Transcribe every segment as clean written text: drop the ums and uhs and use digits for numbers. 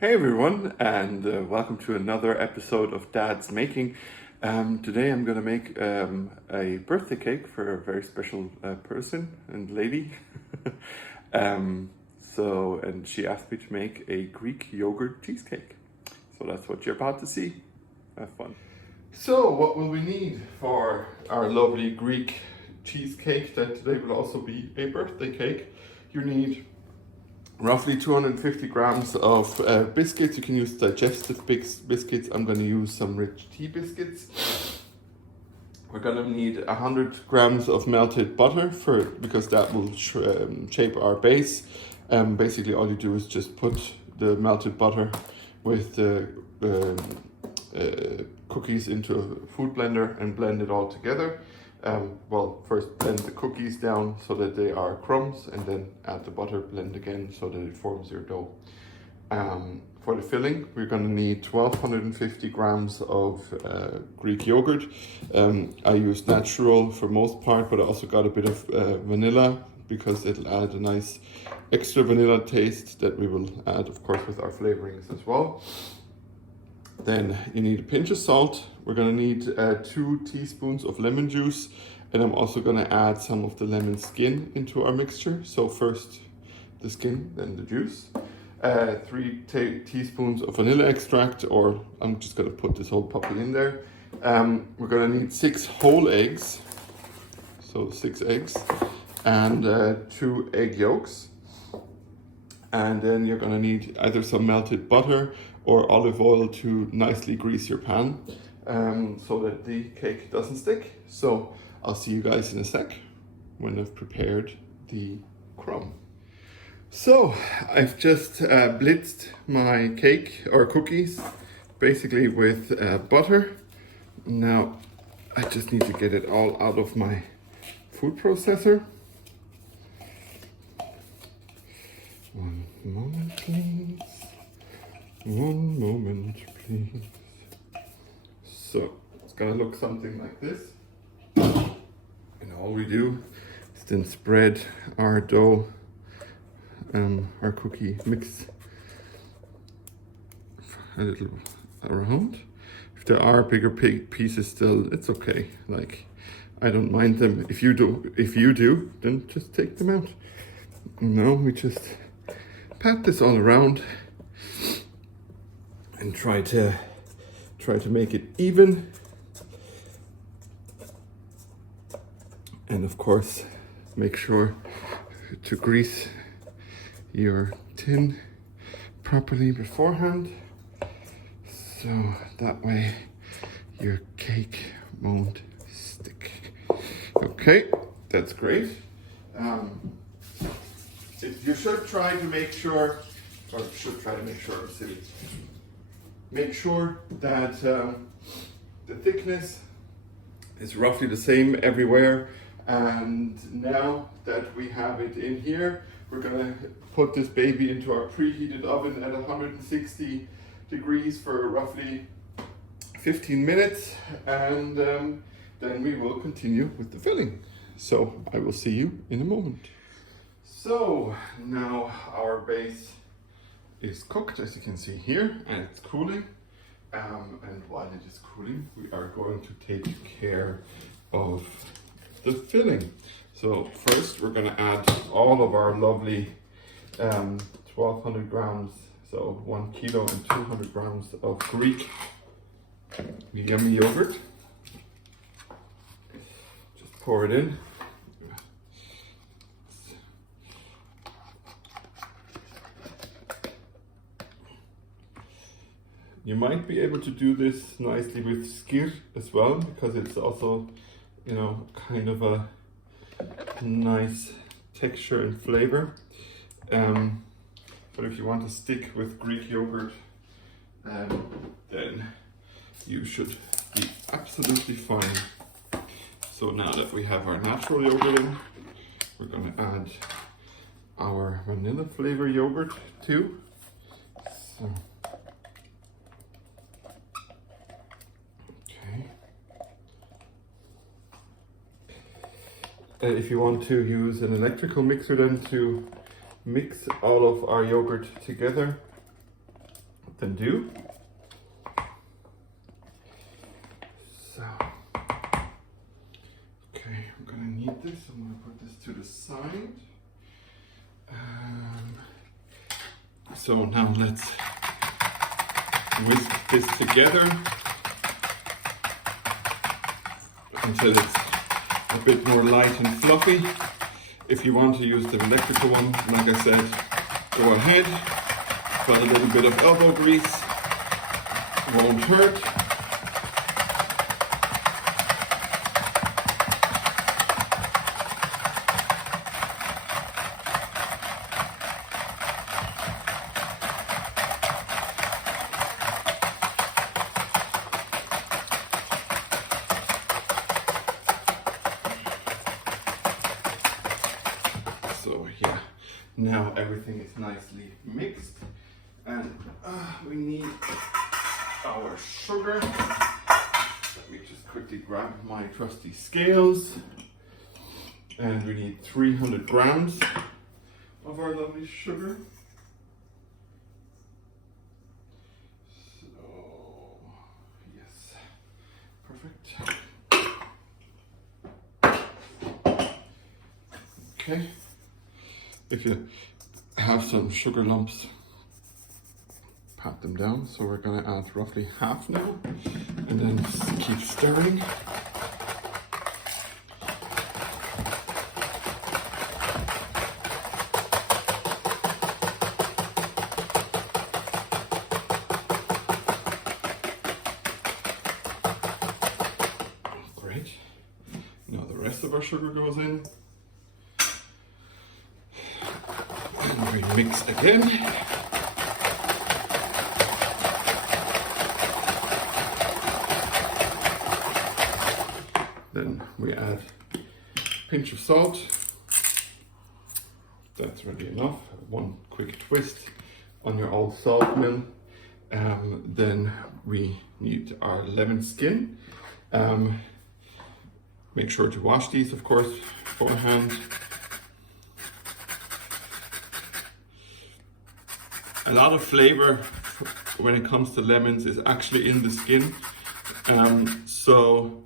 Hey everyone, and welcome to another episode of Dad's Making. Today I'm gonna make a birthday cake for a very special person and lady. And she asked me to make a Greek yogurt cheesecake. So that's what you're about to see. Have fun. So what will we need for our lovely Greek cheesecake that today will also be a birthday cake? You need roughly 250 grams of biscuits. You can use digestive biscuits. I'm going to use some rich tea biscuits. We're going to need 100 grams of melted butter because that will shape our base. Basically all you do is just put the melted butter with the cookies into a food blender and blend it all together. First blend the cookies down so that they are crumbs, and then add the butter, blend again so that it forms your dough. For the filling, we're going to need 1250 grams of Greek yogurt. I use natural for most part, but I also got a bit of vanilla because it'll add a nice extra vanilla taste that we will add, of course, with our flavorings as well. Then you need a pinch of salt. We're going to need 2 teaspoons of lemon juice, and I'm also going to add some of the lemon skin into our mixture. So first the skin, then the juice. 3 teaspoons of vanilla extract, or I'm just going to put this whole puppy in there. We're going to need 6 whole eggs, so 6 eggs, and 2 egg yolks. And then you're going to need either some melted butter or olive oil to nicely grease your pan so that the cake doesn't stick. So I'll see you guys in a sec when I've prepared the crumb. So I've just blitzed my cake or cookies basically with butter. Now I just need to get it all out of my food processor. One moment, please. One moment, please. So it's gonna look something like this. And all we do is then spread our dough, our cookie mix a little around. If there are bigger pieces still, it's okay. Like, I don't mind them. If you do, then just take them out. No, we just pat this all around and try to make it even. And of course, make sure to grease your tin properly beforehand, so that way your cake won't stick. Okay, that's great. You should try to make sure, make sure that the thickness is roughly the same everywhere. And now that we have it in here, we're gonna put this baby into our preheated oven at 160 degrees for roughly 15 minutes, and then we will continue with the filling. So I will see you in a moment. So now our base is cooked, as you can see here, and it's cooling. And while it is cooling, we are going to take care of the filling. So first we're going to add all of our lovely 1200 grams, so 1 kilo and 200 grams of Greek yummy yogurt. Just pour it in. You might be able to do this nicely with skyr as well, because it's also, kind of a nice texture and flavor. But if you want to stick with Greek yogurt, then you should be absolutely fine. So now that we have our natural yogurt in, we're going to add our vanilla flavor yogurt too. So, if you want to use an electrical mixer then to mix all of our yogurt together, than do. So, okay, I'm gonna need this. I'm gonna put this to the side. So now let's whisk this together until it's a bit more light and fluffy. If you want to use the electrical one, like I said, go ahead. Got a little bit of elbow grease, won't hurt. So yeah, now everything is nicely mixed, and we need our sugar. Let me just quickly grab my trusty scales, and we need 300 grams of our lovely sugar. So yes, perfect. Okay. If you have some sugar lumps, pat them down. So we're going to add roughly half now, and then just keep stirring. Great. Now the rest of our sugar goes in. We mix again. Then we add a pinch of salt. That's really enough. One quick twist on your old salt mill. Then we need our lemon skin. Make sure to wash these, of course, beforehand. A lot of flavor when it comes to lemons is actually in the skin. So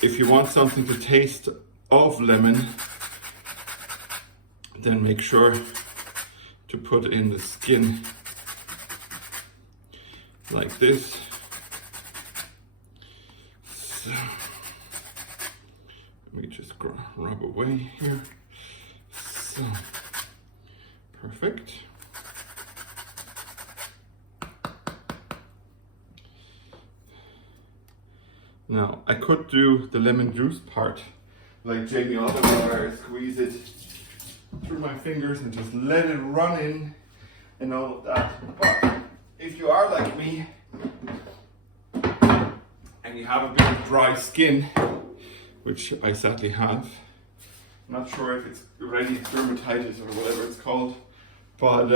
if you want something to taste of lemon, then make sure to put in the skin like this. So let me just rub away here. So perfect. Now, I could do the lemon juice part like Jamie Oliver, where I squeeze it through my fingers and just let it run in and all of that. But if you are like me and you have a bit of dry skin, which I sadly have, I'm not sure if it's already dermatitis or whatever it's called, but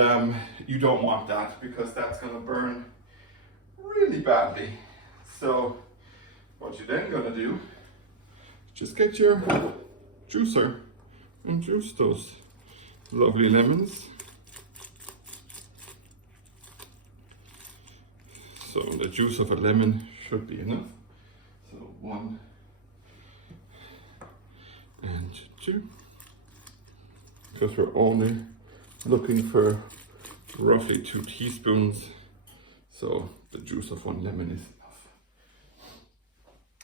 you don't want that because that's going to burn really badly. So what you're then gonna do, just get your juicer and juice those lovely lemons. So the juice of a lemon should be enough. So 1 and 2. Because we're only looking for roughly 2 teaspoons. So the juice of 1 lemon is enough.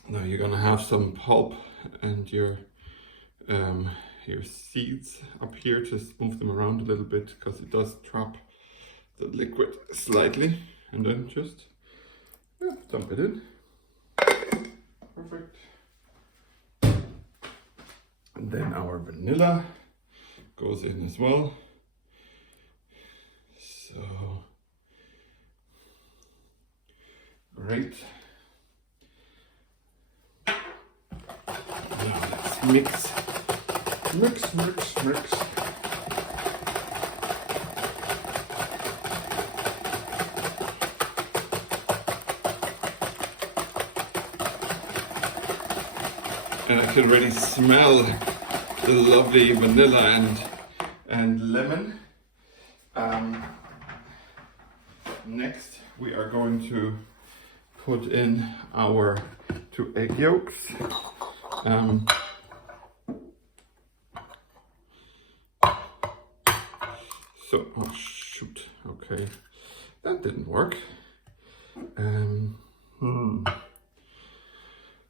Now you're gonna have some pulp and your seeds up here. Just move them around a little bit because it does trap the liquid slightly, and then just dump it in. Perfect. And then our vanilla goes in as well. So great. Now let's mix. And I can already smell the lovely vanilla and lemon. Next, we are going to put in our 2 egg yolks. Oh shoot, okay, that didn't work.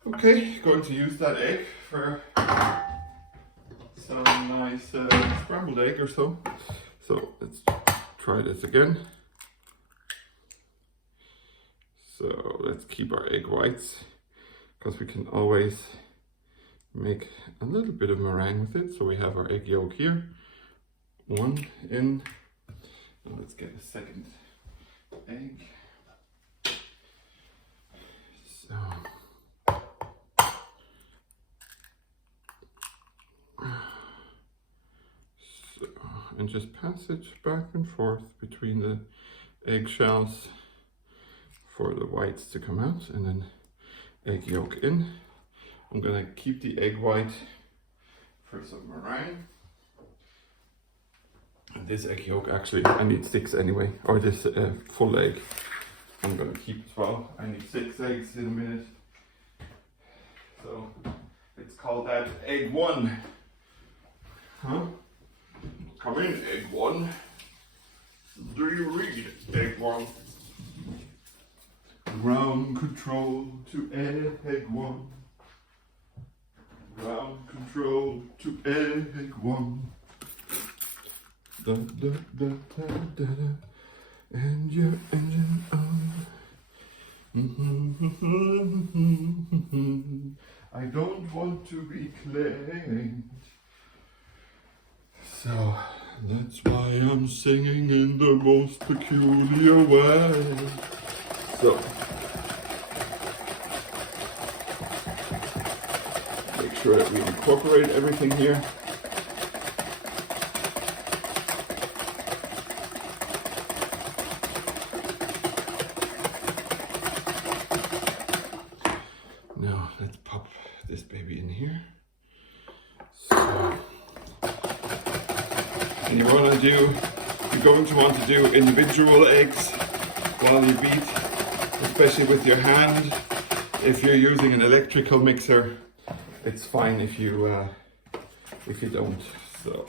Okay, going to use that egg for some nice scrambled egg or so. So let's try this again. So let's keep our egg whites, because we can always make a little bit of meringue with it. So we have our egg yolk here, 1 in. Now let's get a second egg. So, and just pass it back and forth between the eggshells for the whites to come out, and then egg yolk in. I'm gonna keep the egg white for some meringue. And this egg yolk, actually, I need 6 anyway, or this full egg I'm gonna keep as well. I need 6 eggs in a minute. So let's call that egg 1. Huh? Come in, egg 1. Do you read, egg 1? Ground control to egg 1. Ground control to egg 1. Da, da, da, da, da, da. And your engine on. I don't want to be claimed. So that's why I'm singing in the most peculiar way. So make sure that we incorporate everything here. Now let's pop this baby in here. So, and you're going to want to do individual eggs while you beat, especially with your hand. If you're using an electrical mixer, it's fine if you don't. So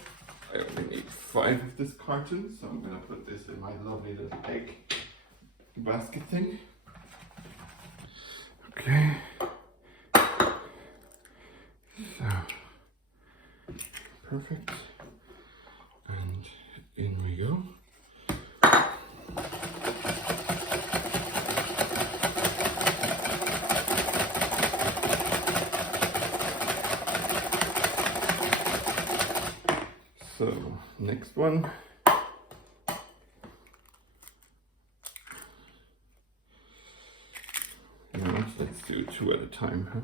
I only need 5 of this carton, so I'm gonna put this in my lovely little egg basket thing. Okay. So perfect. And in we go. So next one. Now let's do 2 at a time, huh?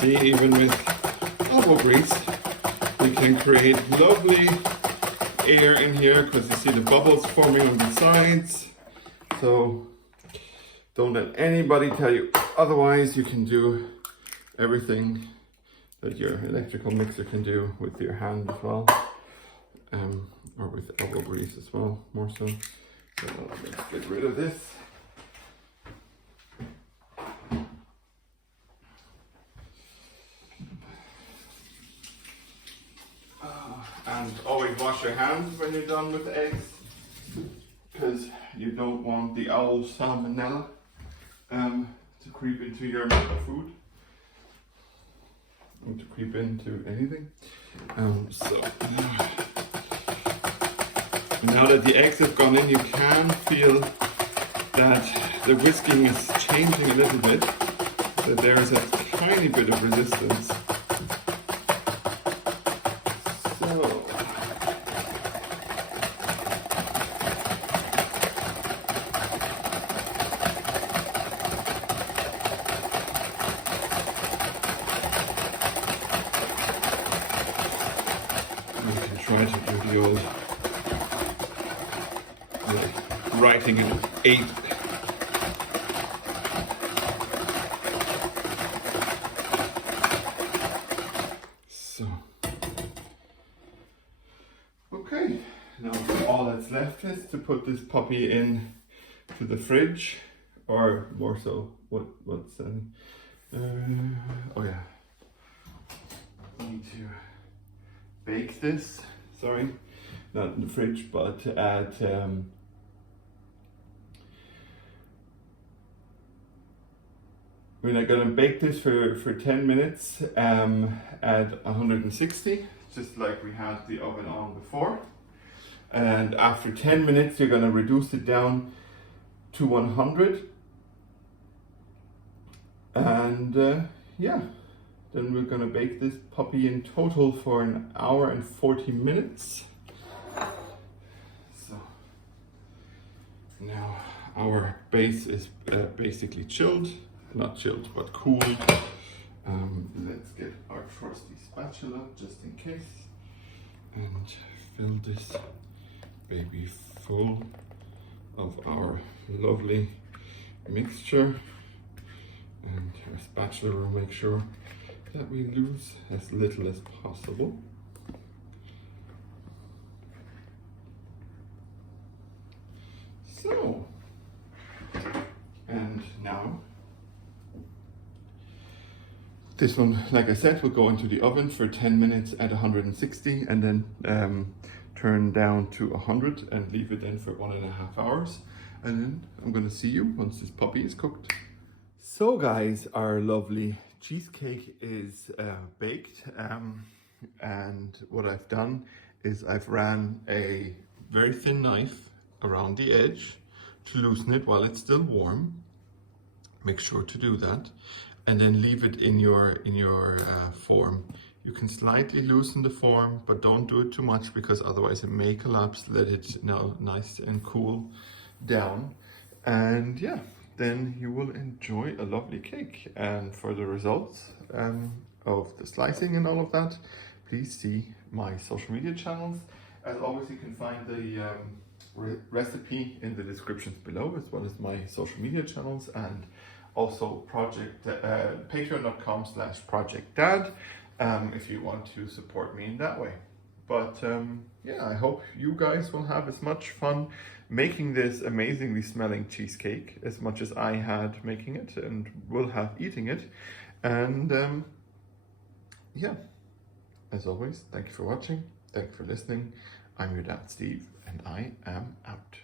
See, even with elbow grease, we can create lovely air in here, because you see the bubbles forming on the sides. So don't let anybody tell you otherwise. You can do everything that your electrical mixer can do with your hand as well, or with elbow grease as well, more so. So let's get rid of this. And always wash your hands when you're done with eggs, because you don't want the owl salmonella to creep into your food, or to creep into anything. So now that the eggs have gone in, you can feel that the whisking is changing a little bit, that there is a tiny bit of resistance. Try to do the like writing an 8. So, okay, now all that's left is to put this puppy in to the fridge, or more so, what's oh yeah, I need to bake this, sorry, not in the fridge, but at we're gonna bake this for 10 minutes at 160, just like we had the oven on before. And after 10 minutes, you're gonna reduce it down to 100. And yeah, then we're gonna bake this puppy in total for an hour and 40 minutes. So now our base is basically chilled. Not chilled, but cool. Let's get our trusty spatula just in case and fill this baby full of our lovely mixture. And our spatula will make sure that we lose as little as possible. So, and now this one, like I said, will go into the oven for 10 minutes at 160 and then turn down to 100 and leave it then for 1.5 hours. And then I'm gonna see you once this puppy is cooked. So guys, our lovely cheesecake is baked. And what I've done is I've ran a very thin knife around the edge to loosen it while it's still warm. Make sure to do that. And then leave it in your form. You can slightly loosen the form, but don't do it too much because otherwise it may collapse. Let it now nice and cool down. And yeah, then you will enjoy a lovely cake. And for the results of the slicing and all of that, please see my social media channels. As always, you can find the recipe in the descriptions below, as well as my social media channels, and also patreon.com/project.D.A.D if you want to support me in that way. But yeah, I hope you guys will have as much fun making this amazingly smelling cheesecake as much as I had making it and will have eating it. And yeah, as always, thank you for watching, thank you for listening. I'm your dad Steve, and I am out.